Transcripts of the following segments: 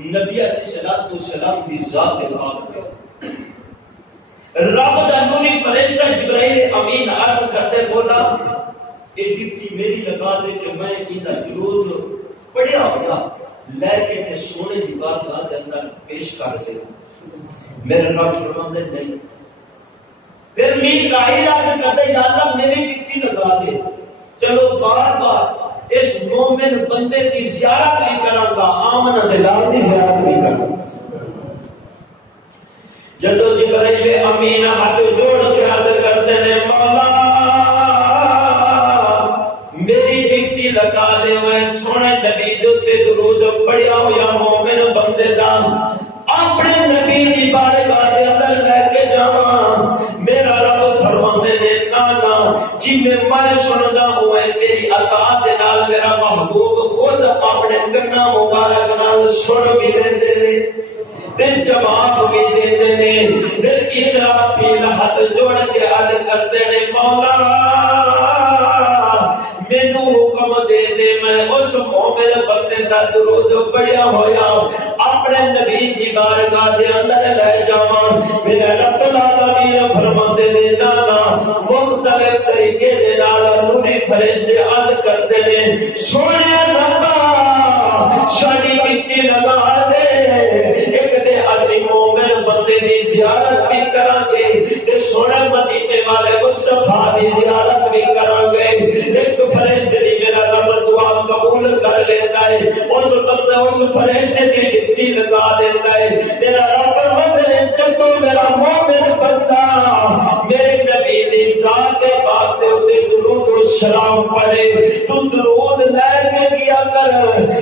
نبی علیہ السلام کی ذات پاک ہے۔ رب دا نوری فرشتہ جبرائیل امین عرض کرتے بولا کہ ڈپٹی میری لگا دے کہ میں انہاں درود پڑھیا ہویا لے کے تے سونے دی بارگاہ دے اندر پیش کر دے۔ میرے رب فرماندے نہیں۔ پھر میکائیل عرض کرتے یا اللہ میری ڈپٹی لگا دے، چلو بار بار اس مومن بندے کی زیارت بھی کراں گا، آمنہ دلال کی زیارت بھی کراں گا۔ جدو جبرائیل امین ہاتھ جوڑ کے عرض کرتے ہیں مولا میری ڈپٹی لگا دے، میں سونے نبی دے درود پڑھیا ہویا مومن بندے دا اپنے نبی دی بارگاہ دے اندر لے کے جاواں۔ میرا رب فرماندے نے نا نا جی میں سندا ہوئے تیری عطا دے نال میرا محبوب خود اپنے کنا مبارک نال سن بھی لیندے نے تے جواب بھی دیندے نے۔ پھر اسرافیل ہاتھ جوڑ کے عرض کرتے نے مولا مینوں حکم دے دے میں اس مومن بندے دا درود پڑھیا ہویا اپنے نبی دی بارگاہ دے اندر لے جاواں۔ میرے رب العالمین فرماندے نے نا نا مختلف طریقے دے نال نوری فرشتے عرض کرتے نے سونے ربا ساڈی مٹی لگا دے، ایک دے اسی مومن بندے دی زیارت بھی کراں گے تے سونے مدینے والے مصطفیٰ دی زیارت بھی کراں گے۔ ایک فرشتے دی میرا رب دعا قبول کر لیتا ہے، اس بندے اس فرشتے دی ڈپٹی لگا دیتا ہے۔ میرا رب فرماتے ہیں جدو میرا مومن بندہ میرے نبی دی ذات پاک دے اوتے درود و سلام پڑھے تو درود لے کے کیا کر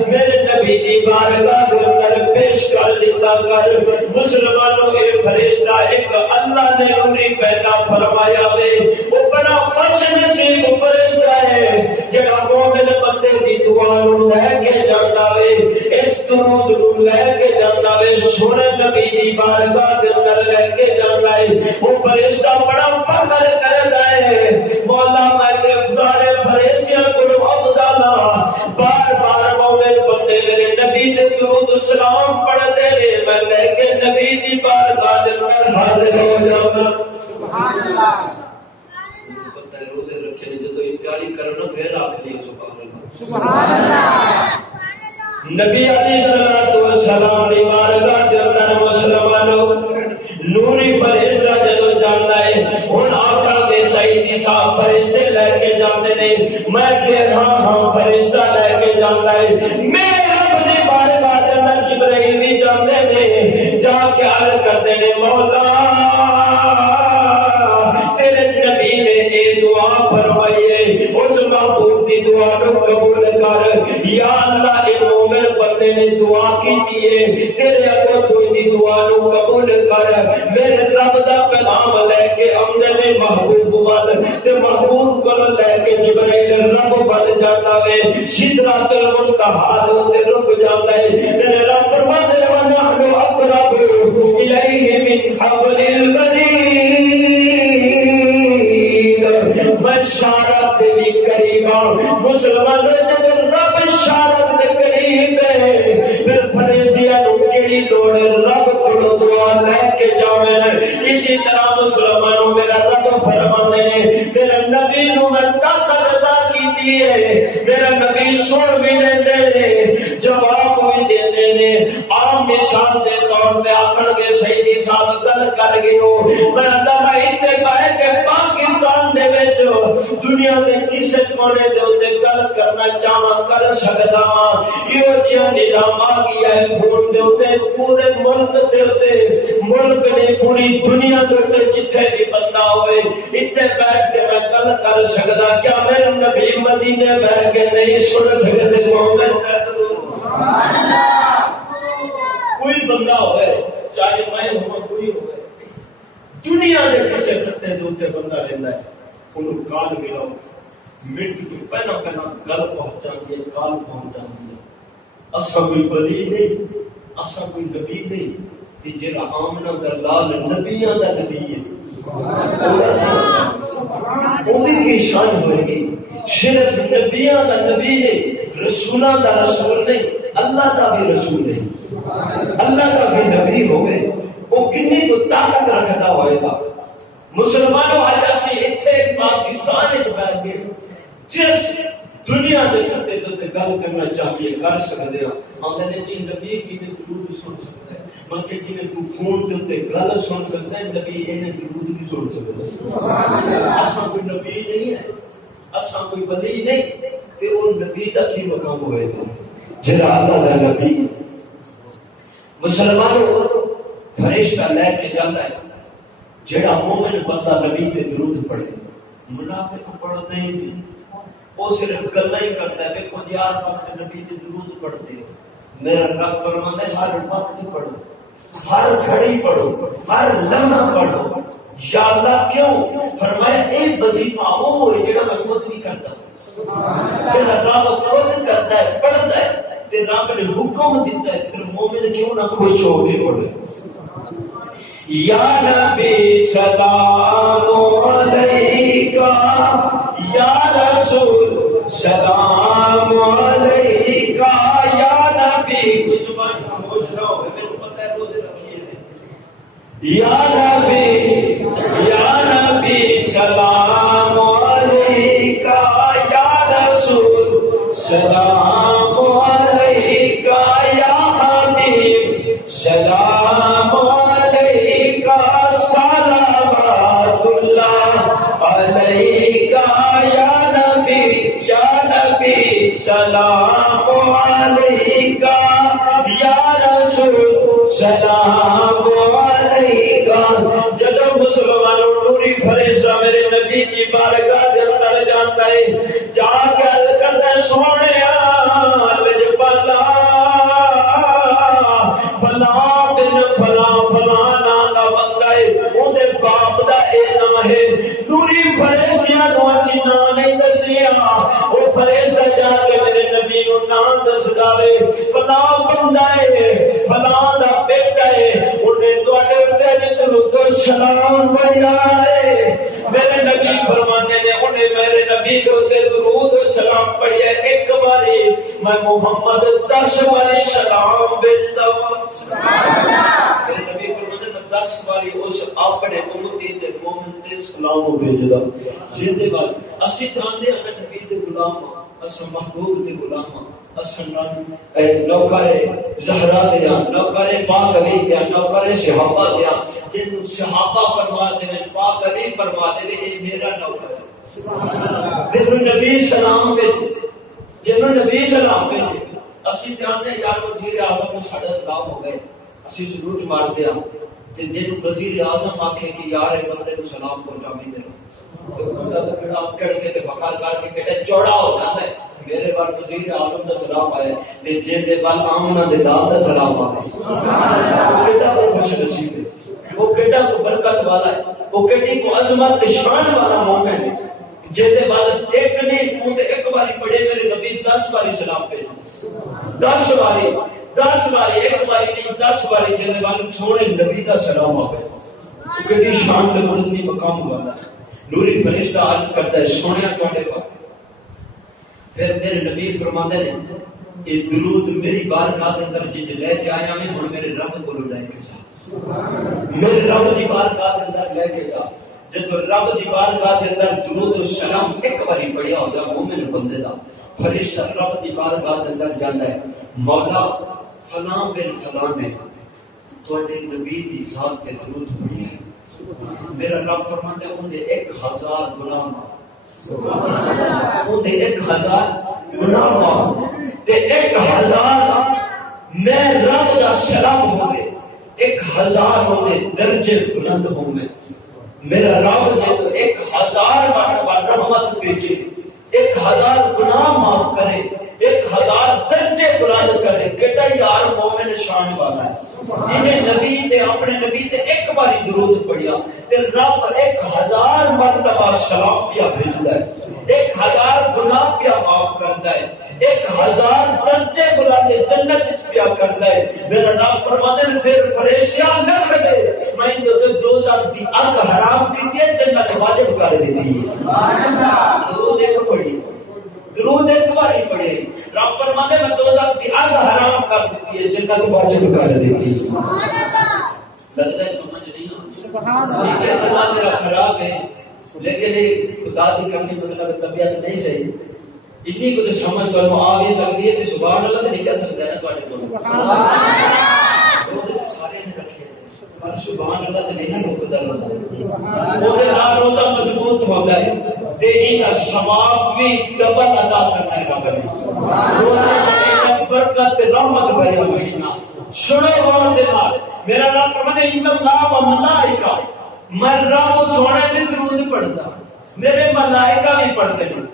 میرے نبی دی بارگاہ دے اندر پیش کر دیتا کر۔ مسلمانوں اے فرشتہ ایک اللہ نے نوری پیدا فرمایا وے، وہ بڑا خوش نصیب فرشتہ ہے جڑا مومن بندے دی دعا نوں لے کے جاندا وے، اس درود نوں لے کے جاندا وے، سونے نبی دی بارگاہ دے اندر لے کے جاندا ہے۔ وہ فرشتہ بڑا فخر کردا ہے مولا میں گرفتار فرشتیاں کولوں افضل ہاں، بار بار مومن بندے میرے نبی دے درود سلام پڑھدے نے، میں لے کے نبی دی بارگاہ دے اندر حاضر ہو جاواں۔ سبحان اللہ۔ روزے رکھے جدو افطاری کرنا پھر آخ دی سبحان اللہ۔ نبی علیہ السلام دی بارگاہ دے اندر مسلمانوں نوری فرشتہ جدو جاندا ہے ہن آقا دے سیدی صاحب فرشتے لے کے جاندے نے، میں کہ ہاں فرشتہ لے کے جاندا ہے۔ میرے رب دی بارگاہ دے اندر جبرائیل بھی جاندے نے، جا کے عرض کرتے نے مولا تیرے نبی نے اے دعا فرمائی ہے، اس محبوب دی دعا کو قبول کر۔ یا اللہ اے مومن بندے نے دعا کی ہے، تیرے اگوں تو دی دعا کو قبول کر۔ میرے رب دا پیغام لے کے آمدے نے محبوب وال تے محبوب کو لے کے جبرائیل رب بن جاتا ہے، سدرۃ المنتہا تے رک جاتا ہے۔ میرے رب فرماتے ہیں ونحن اقرب الیہ من حبل الورید، بشارت بھی قریبا۔ مسلمان جب رب شارت دے قریب ہے پھر فرشتیاں نوں کیڑی لوڑ رب کولوں دعا لے کے جاویں۔ اسی طرح مسلمانوں میرا رب فرماندے نے میرے نبی نوں میں طاقت عطا کیتی ہے، میرا نبی سن بھی لیندے نے، جواب بھی دیندے نے۔ عام مثال دے طور تے آکھن گے سیدی صاحب گل کر گئے ہو، میں اللہ ایتھے کہے کہ پاکستان دے وچ دنیا دے کسے کونے دے اوتے گل کرنا چاہاں کر سکدا ہاں، ایہو جہا نظام آ گیا ہے فون دے اوتے پورے ملک دے اوتے، ملک نے پوری دنیا دے اوتے جتھے بھی بندہ ہوئے اتنے بیٹھ کے میں گل کر سکدا، کیا میرے نبی مدینے بیٹھ کے نہیں سن سکتے؟ مومن سبحان اللہ۔ کوئی بندہ ہوئے چاہے میں ہوں کوئی ہوئے دنیا دے کسے خطے دے اوتے بندہ رہندا ہے، انہوں کال ملاؤ منٹ تو پہلا گل پہنچاندی ہے، کال پہنچاندی ہے۔ اساں کوئی ولی نہیں، اساں کوئی نبی نہیں، تے جڑا آمنہ دا لال نبیاں دا نبی ہے اودی کی شان ہوئے گی۔ صرف نبیاں دا نبی نہیں، رسولاں دا رسول نہیں، اللہ دا بھی رسول نہیں۔ اللہ کا بھی نبی ہوئے وہ کنی کو طاقت رکھتا ہوئے گا. مسلمانوں آج اسی اتھے پاکستان وچ بیٹھ کے جس دنیا دے خطے تے گل کرنا چاہیے کر سکتے ہیں. ہم نے جی نبی کی درود سن سکتا ہے بلکہ جی تو فون تے گل سن سکتا ہے نبی انہیں درود نہیں سن سکتا. سبحان اللہ. اساں کوئی نبی نہیں ہے اساں کوئی ولی نہیں تے ان نبی دا کی مقام ہوئے گا جڑا اللہ دا نبی. مسلمانوں فرشتہ لے کے جاتا ہے جڑا مومن بندہ نبی پہ درود پڑھے. منافق پڑھتے ہی نہیں وہ صرف گلا ہی کرتا ہے دیکھو یار وقت نبی پہ درود پڑھتے ہو. میرا رب فرماتا ہے ہر وقت پڑھو ہر گھڑی پڑھو ہر لمحہ پڑھو. یا اللہ کیوں فرمایا ایک وظیفہ وہ ہے جڑا میں خود نہیں کرتا جڑا رب خود کرتا ہے پڑھتا ہے تے رب نے حکم دیتا ہے پھر مومن کیوں نہ خوش ہو کے پڑھے. یا نبی سلام علیکہ یا رسول سلام علیکہ یا نبی. کچھ زبان خاموش نہ ہو میرے کو پتہ ہے روزے رکھیے یا نبی سلام علیکہ یا رسول سلام علیکہ یا حبیب سلام علیکہ صلوات اللہ علیکہ یا نبی سلام علیکہ یا رسول سلام علیکہ. جدو مسلمانوں نوری فرشتہ میرے نبی کی بارگاہ کے اندر جاتا ہے جا کے عرض کرتا ہے سونیا لجپالا فلاں دن فلاں نام دا بندہ ہے اون دے باپ دا اے نام ہے. نوری فرشتیاں کو اسی نام نہیں دسیا وہ فرشتہ جا کے میرے نبی نو نام دس دے فلاں بندہ ہے فلاں دا بیٹا ہے انہیں تواڈے تے درود و سلام پڑھیا ہے. میرے نبی فرماتے ہیں انہیں میرے نبی دے درود و سلام پڑھیا ایک باری میں محمد 10 باری سلام بھیجتا ہوں. سبحان اللہ. میرے نبی فرماتے ہیں 10 باری اس اپنے امتی تے مومن تے سلام بھیجدا. جن دے بعد اسی جاندے ہیں نبی دے غلام اساں محبوب دے غلام اساں نوکر زہرا دیا نوکر پاک علی دیا نوکر صحابہ دیا جن صحابہ فرماتے ہیں پاک علی فرماتے ہیں یہ میرا نوکر ہے. جن نبی سلام پہ اسی جانتے ہیں یار وزیر اعظم کو ساڈا سلام ہو گئے اسی سلوٹ مار دیا تے جن وزیر اعظم آکھے کہ یار اے بندے کو سلام پہنچا بھی دے اس بندہ تو کڑا کڑ کے تے وقار کر کے کہتے چوڑا ہو جاتا ہے میرے بار وزیر اعظم دا سلام آیا تے جن دے بال آمنہ دے داد دا سلام آیا. وہ کیڑا کو خوش نصیب ہے وہ کیڑا کو برکت والا ہے وہ کیڑی کو عظمت شان والا مومن ہے جن دے بال ایک نہیں تو ایک باری پڑھے میرے نبی 10 باری سلام بھیجے 10 باری ایک باری نہیں 10 باری جن دے بال چھوڑے نبی دا سلام آئے کیڑی شان تے بلندی مقام والا ہے. نوری فرشتہ عرض کرتا ہے سونیا تواڈے پاس پھر میرے نبی فرماتے ہیں یہ درود میری بارگاہ کے اندر جے لے کے آیا میں ہن میرے رب کو لے کے جا میرے رب دی بارگاہ کے اندر لے کے جا. جب رب دی بارگاہ کے اندر درود و سلام ایک باری پڑھیا ہو جا مومن بندے دا فرشتہ رب دی بارگاہ کے اندر جاندا ہے مولا فلاں بن فلاں نے تواڈے نبی دی ذات تے درود پڑھیا ہے. میرا رب فرماتا ہے انہیں 1000 غلام انہیں 1000 غلام تے 1000 میں رب دا سلام ہوئے 1000 ہوئے درجے بلند ہوئے. میرا رب نے تو 1000 مرتبہ رحمت بھیجے 1000 گناہ معاف کرے 1000 درجے بلند کرے. کہتا یار مومن شان والا ہے انہیں نبی تے اپنے نبی تے ایک باری درود پڑھیا تے رب 1000 مرتبہ سلام کیا بھیجتا ہے 1000 گناہ کیا معاف کرتا ہے 1000 درجے بلند جنت کیا کرتا ہے. میرا رب فرماتے ہیں پھر پریشان نہ کرے میں جو دوزخ دی آگ حرام کی جنت واجب کر دیتی ہے. سبحان اللہ. درود ایک پڑھی درود ایک باری پڑھے رب فرماتے میں دوزخ کی آگ حرام کر دیتی ہے، جنت واجب کر دیتی ہے۔ لگتا ہے سمجھ نہیں آتا، سبحان اللہ، اللہ میرا خراب ہے لیکن خدا کی کمی مطلب طبیعت نہیں صحیح، اتنی کو سمجھ کرو آ بھی سکتی ہے کہ سبحان اللہ تو نکل سکتا ہے نا تھوڑے کو، سبحان اللہ سارے نے رکھے پر سبحان اللہ تو نہیں مقدر ہوتا وہ ہر روزہ مضبوط ہو گئے تے ان ثواب بھی ڈبل ادا کرنا ہے رب نے، برکت رحمت بھرا مہینہ سنو غور دے نال میرا رب فرماتا ہے ان اللہ و ملائکہ، میں رب سونے تے درود پڑھتا میرے ملائکہ بھی پڑھتے ہیں،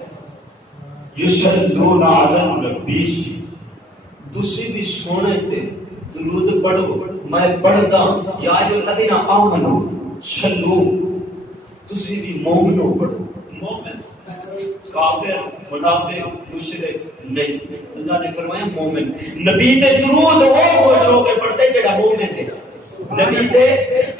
یصلون علی النبی، تسی بھی سونے تے درود پڑھو، میں پڑھتا یا جو الذین آمنو صلو، تسی بھی مومنو پڑھو، مومن کافر منافق مشرک نہیں، اللہ نے فرمایا مومن، نبی تے درود وہ خوش ہو کے پڑھتے جڑا مومن تھے، نبی تے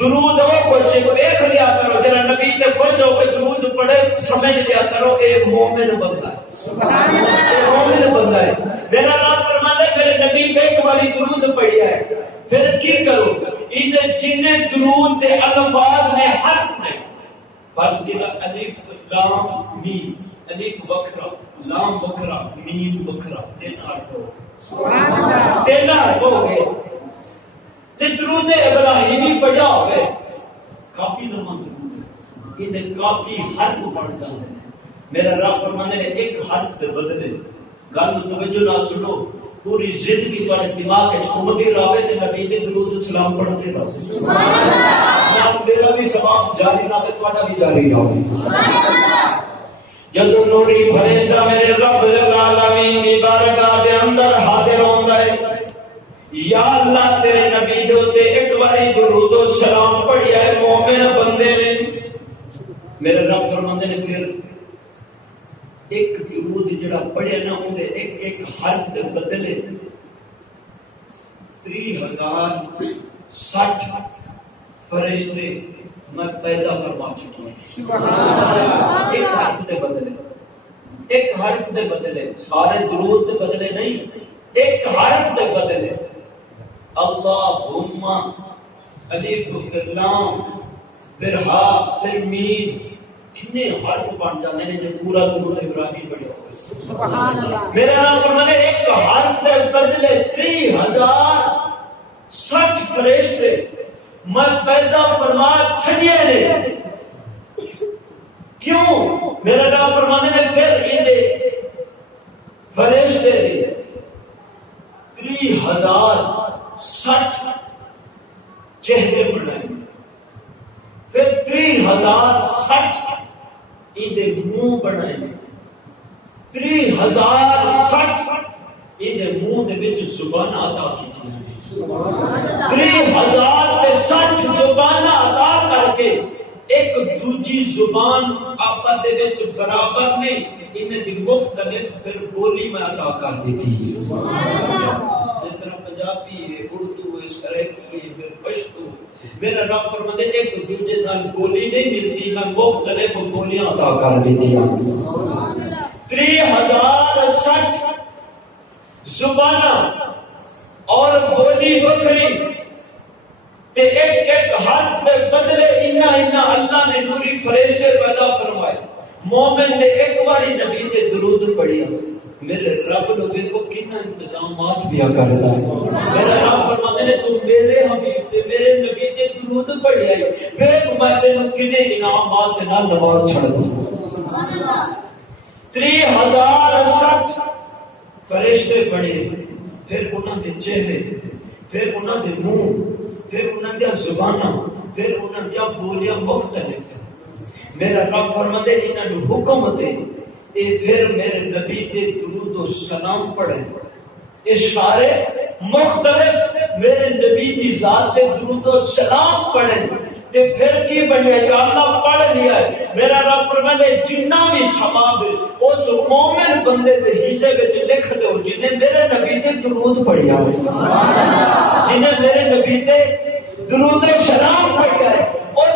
درود وہ خوش ہو دیکھ لیا کرو جڑا نبی تے خوش ہو کے درود پڑھے سمجھ لیا کرو اے مومن بندہ ہے، سبحان اللہ، اے مومن بندہ ہے۔ میرا رب فرماتا ہے میرے نبی پہ ایک باری درود پڑھیا ہے پھر کی کرو ان جن درود تے الفاظ میں حرف نہیں بس جڑا الف لام میم، الف وکھرا لام وکھرا میم وکھرا تین حرف ہو، سبحان اللہ، تین حرف ہو گئے تے درود ابراہیمی پڑھا ہوئے کافی لمبا درود ہے، ان کافی حرف پڑھتا ہے، میرا رب فرمانے نے ایک حرف دے بدلے گل توجہ نہ سنو پوری زندگی تمہارے دماغ میں گھومتی رہے تے نبی دے درود سلام پڑھتے رہو، سبحان اللہ، میرا بھی ثواب جاری نہ تے تہاڈا بھی جاری رہے، سبحان اللہ۔ جدو نوری فرشتہ میرے رب العالمین دی بارگاہ دے اندر حاضر ہوندا ہے، یا اللہ تیرے نبی دے تے ایک باری درود و سلام پڑھیا ہے مومن بندے نے، میرے رب فرماندے نے پھر ایک درود جڑا پڑھے نہ ہوندے ایک ایک حرف دے بدلے 3060 فرشتے میں پیدا فرما چکی ہوں، ایک حرف دے بدلے، ایک حرف دے بدلے، سارے درود دے بدلے نہیں، ایک حرف دے بدلے، اللہم الف لام پھر ہا پھر میم، کتنے حرف بن جاتے ہیں جو پورا درود ابراہیم پڑھا ہوا ہے، سبحان اللہ۔ میرا نام فرمانے ایک حرف دے بدلے 3060 فرشتے میں پیدا فرما چھڑیے نے، کیوں؟ میرا نام فرمانے نے پھر ان فرشتے 3060 چہرے بنائے، پھر 3060 اندے منہ بنائے، 3060 اندے منہ دے وچ زبان عطا کیتی، 3060 زبان عطا کر کے ایک دوجی زبان آپس دے وچ برابر نہیں، انہیں دی مختلف پھر بولی میں عطا کر دیتی، جس طرح پنجابی ہے، اردو ہے، سرائکی ہے، پھر پشتو، میرا رب فرماتے ایک دوسرے سال بولی نہیں ملتی میں مختلف بولیاں عطا کر دیتی ہوں، 3060 زبانہ اور بولی بکری تے ایک ایک حرف دے بدلے انا اللہ نے نوری فرشتے پیدا فرمائے، مومن نے ایک باری نبی تے درود پڑھیا، میرے رب نے دیکھو کتنا انتظامات کیا کرتا ہے، میرا رب فرماتے ہیں تم میرے حبیب تے میرے نبی تے درود پڑھیا ہے پھر میں تینوں کنے انعامات دے نال نواز چھڑ دوں، 3060 فرشتے پڑھے، پھر انہاں دے چہرے، پھر انہاں دے منہ، پھر انہاں دی زباناں، پھر انہاں دی بولیاں مختلف، میرا رب فرماتے ہیں انہاں نوں حکم دے اے پھر میرے نبی تے درود و سلام پڑھے، اشارے مختلف میرے نبی دی ذات تے درود و سلام پڑھے تے پھر کی بنیا کہ اللہ پڑھ لیا ہے، میرا رب فرماتے جنہ بھی ثواب اس مومن بندے دے حصے وچ لکھ دو جنہیں میرے نبی تے درود پڑھیا ہے، جنہیں میرے نبی تے درود و سلام پڑھیا ہے،